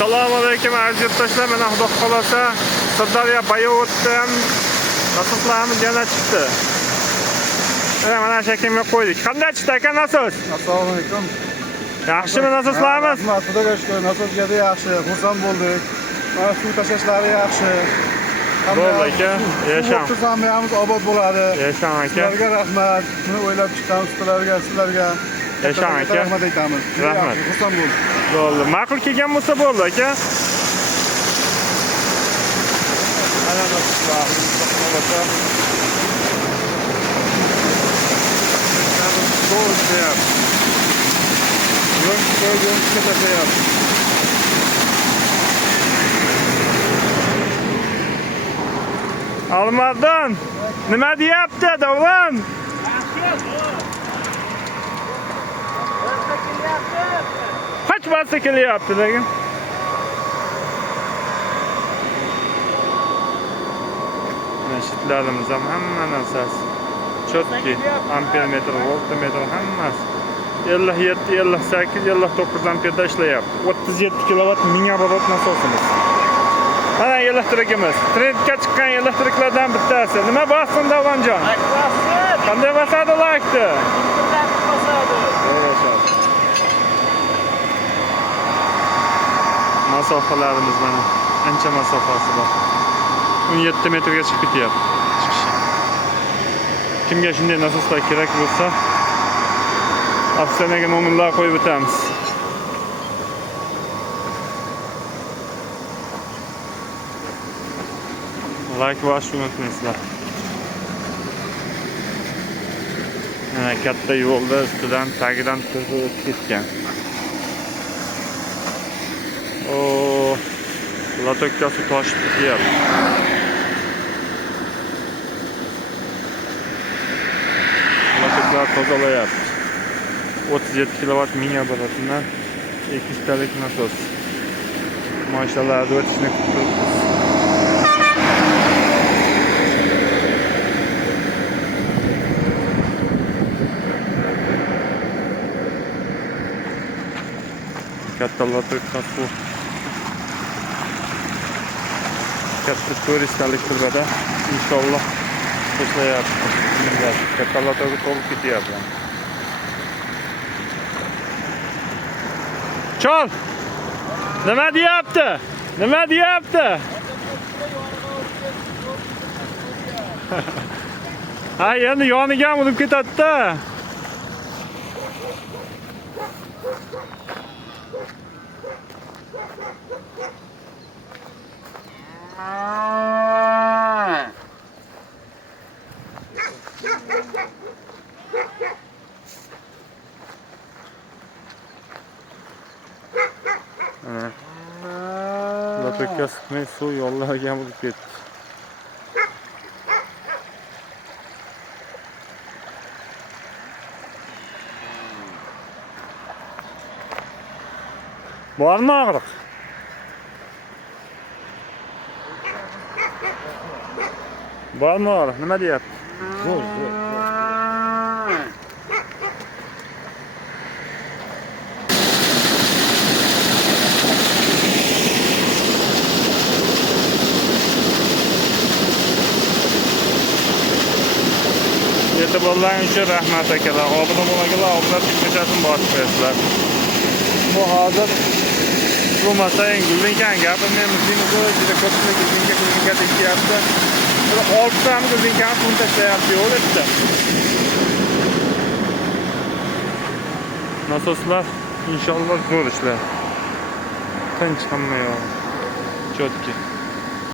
Assalomu alaykum aziz yurtdoshlar. Mana xudo xolasa Sirdaryo Bayovutdan nasoslarimiz yana chiqdi. Mana shakimga qo'ydik. Qanday chiqdi aka nasos? Assalomu alaykum. Yaxshimi nasoslarimiz? Rahmat, xudoga shukr. Nasosga yaxshi, xursand bo'ldik. Mana suv tashlashlari yaxshi. Bo'ldi aka. Yashang. Tuzamiyamiz obod bo'ladi. Yashang aka. Sizlarga rahmat. Buni o'ylab chiqqan sizlarga Yashang aka. Rahmat aytamiz. Rahmat. Xursand bo'ldik. Bo'ldi. Ma'qul kelgan bo'lsa bo'ldi aka. Ana nasoslar. Almadın. Nima deyapti, davlan? Kaç basta kelyapti degan? Shitlarimiz ham hamma narsasi. Chotki, ampermetr, voltmetr hammasi. 57, 58, 59 amperda ishlayapti. 37 kilovat mingaobort nasosimiz. Mana elektrikimiz. Trendga chiqqan elektriklardan bittasi. Nima bossin Davonjon? Qanday bosadi lakni? Masofalarimiz mana ancha masofasi bor. 17 metrga chiqib ketyapti. Kimga shunday nasoslar kerak bo'lsa, afsonaga nomerlar qo'yib o'tamiz. Like bosishni unutmaysizlar. Mana katta yo'lda ustidan tagidan o'tib ketgan. Latokkasi toshib ketyapti. Latoklar tozalayapti. 37 kilovat mingaobortidan 2 talik nasos. Mashinalarni o'tishini kutib katta latokkasi. Katta turistalik turada inshaalloh ishlayapti. Katta latoga to'lib ketyapti. Chol! Nima deyapti? Nima deyapti? Ha, endi yoniga ham urib ketadi-da. Latokka sıkmay suv yo'llarga urib ketdi. Bormi og'riq? Bormi og'riq? Nima deyapti? Zo'r. E'tiborlaringiz uchun rahmat akalar. Obuna bo'lmaganlar obuna tugmachasini bosib qo'yasizlar. Bu hozir bo'lmasang gullingan gapirmaymiz deymiz, juda ko'pchilik gullinga deyapti. Bir 6 tani gullinkani kun tashlayapti yo'lda. Nasoslar inshaalloh zo'r ishlar. Tinch hamma yo'q. Chotki.